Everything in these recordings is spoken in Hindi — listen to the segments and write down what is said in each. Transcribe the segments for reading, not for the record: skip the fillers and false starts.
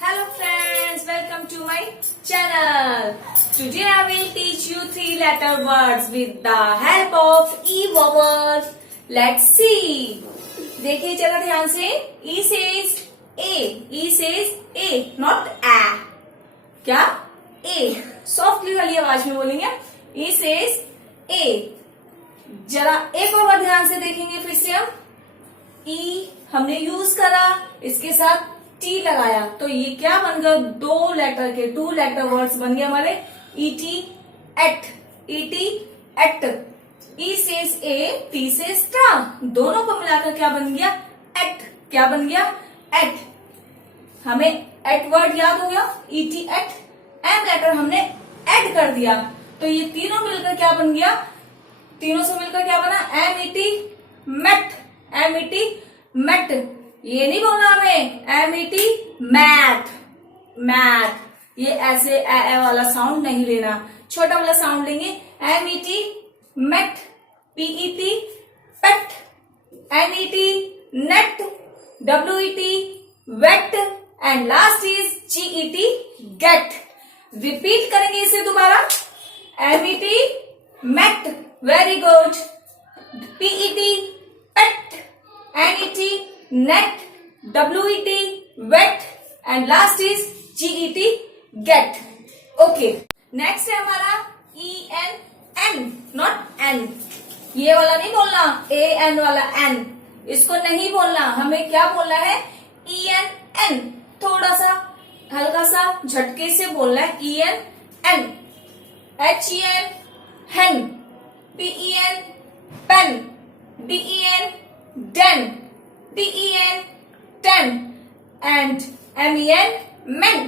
Hello friends, welcome to my channel. Today I will teach you 3-letter words with the help of E vowel. Let's see. देखिए जरा ध्यान से. E says A. E says A, not A. क्या? A. Softly वाली आवाज में बोलेंगे. E says A. जरा एक और बार ध्यान से देखेंगे फिर से हम. E हमने यूज करा, इसके साथ टी लगाया, तो ये क्या बन गया? 2 लेटर वर्ड्स बन गए हमारे. E T et, E T et. E says ए, टी सेज टा. दोनों को मिलाकर क्या बन गया? एट. क्या बन गया? एट. हमें एट वर्ड याद हो गया. E T at. एम लेटर हमने ऐड कर दिया, तो ये तीनों मिलकर क्या बन गया? तीनों से मिलकर क्या बना? M E T met. M E T met. ये नहीं बोलना हमें एम ईटी मैथ. मैथ. ये ऐसे ए वाला साउंड नहीं लेना, छोटा वाला साउंड लेंगे. M E T met. P E T pet. N E T net. W E T wet. And last is G E T get. Repeat करेंगे इसे दोबारा. M E T met. Very good. P E T pet. N E T net, wet, wet and last is get, get. Okay. Next है हमारा en, not n. ये वाला नहीं बोलना, an वाला n. इसको नहीं बोलना, हमें क्या बोलना है? en. थोड़ा सा हल्का सा झटके से बोलना है. en. hen, hen. pen, pen. den. ten and men, men.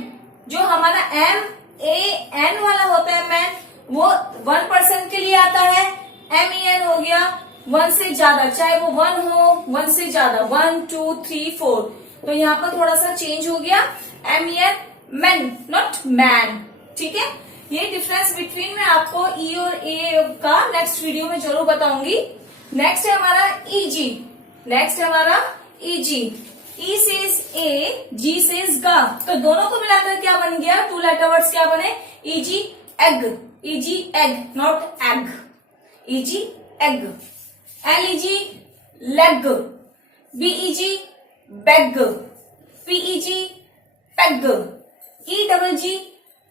जो हमारा man वाला होता है मैन, वो 1 person के लिए आता है. men हो गया 1 से ज्यादा, चाहे वो 1 हो 1 से ज्यादा, 1 2 3 4. तो यहाँ पर थोड़ा सा चेंज हो गया. men, men, not man. ठीक है. ये डिफरेंस बिटवीन में आपको ई और ए का नेक्स्ट वीडियो में जरूर बताऊंगी. नेक्स्ट है हमारा ईजी. नेक्स्ट है हमारा ईजी. ई सेज ए, जी सेज गा. तो दोनों को मिलाकर क्या बन गया? 2 लेटर वर्ड्स क्या बने? E G egg. E G egg, not egg. E G egg. L E G leg. B E G bag. P E G peg. E double G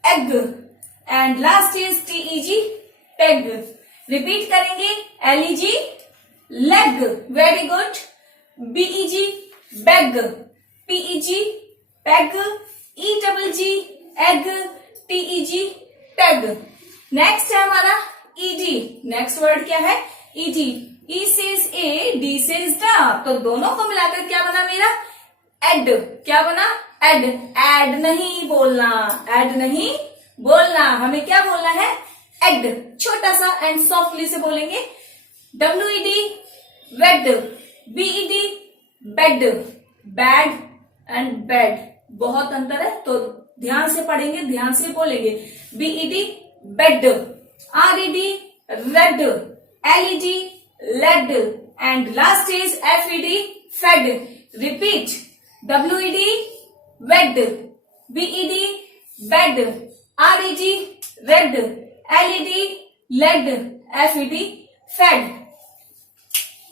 egg. And last is T E G peg. Repeat करेंगे. L E G leg. Very good. B E G bag. P E G peg. E double G egg. T E G tag. Next है हमारा ईडी. नेक्स्ट वर्ड क्या है? ईडी. ई सेज ए, डी सेज डा. तो दोनों को मिलाकर क्या बना मेरा? एड. क्या बना? एड. एड नहीं बोलना, एड नहीं बोलना, हमें क्या बोलना है? एड. छोटा सा एंड सॉफ्टली से बोलेंगे. W E D wed. B E D bed. Bad and bed बहुत अंतर है, तो ध्यान से पढ़ेंगे, ध्यान से बोलेंगे. B E D bed. R E D red. L E D led. And last is F E D fed. Repeat. W E D wed. B E D bed. R E D red. L E D led. F E D fed.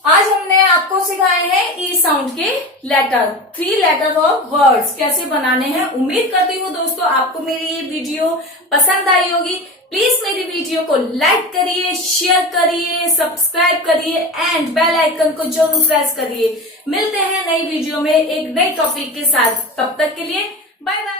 आज हमने आपको सिखाए हैं ई साउंड के लेटर. 3 लेटर ऑफ वर्ड्स कैसे बनाने हैं. उम्मीद करती हूँ दोस्तों आपको मेरी ये वीडियो पसंद आई होगी. प्लीज मेरी वीडियो को लाइक करिए, शेयर करिए, सब्सक्राइब करिए एंड बेल आइकन को जरूर प्रेस करिए. मिलते हैं नई वीडियो में एक नए टॉपिक के साथ. तब तक के लिए बाय बाय.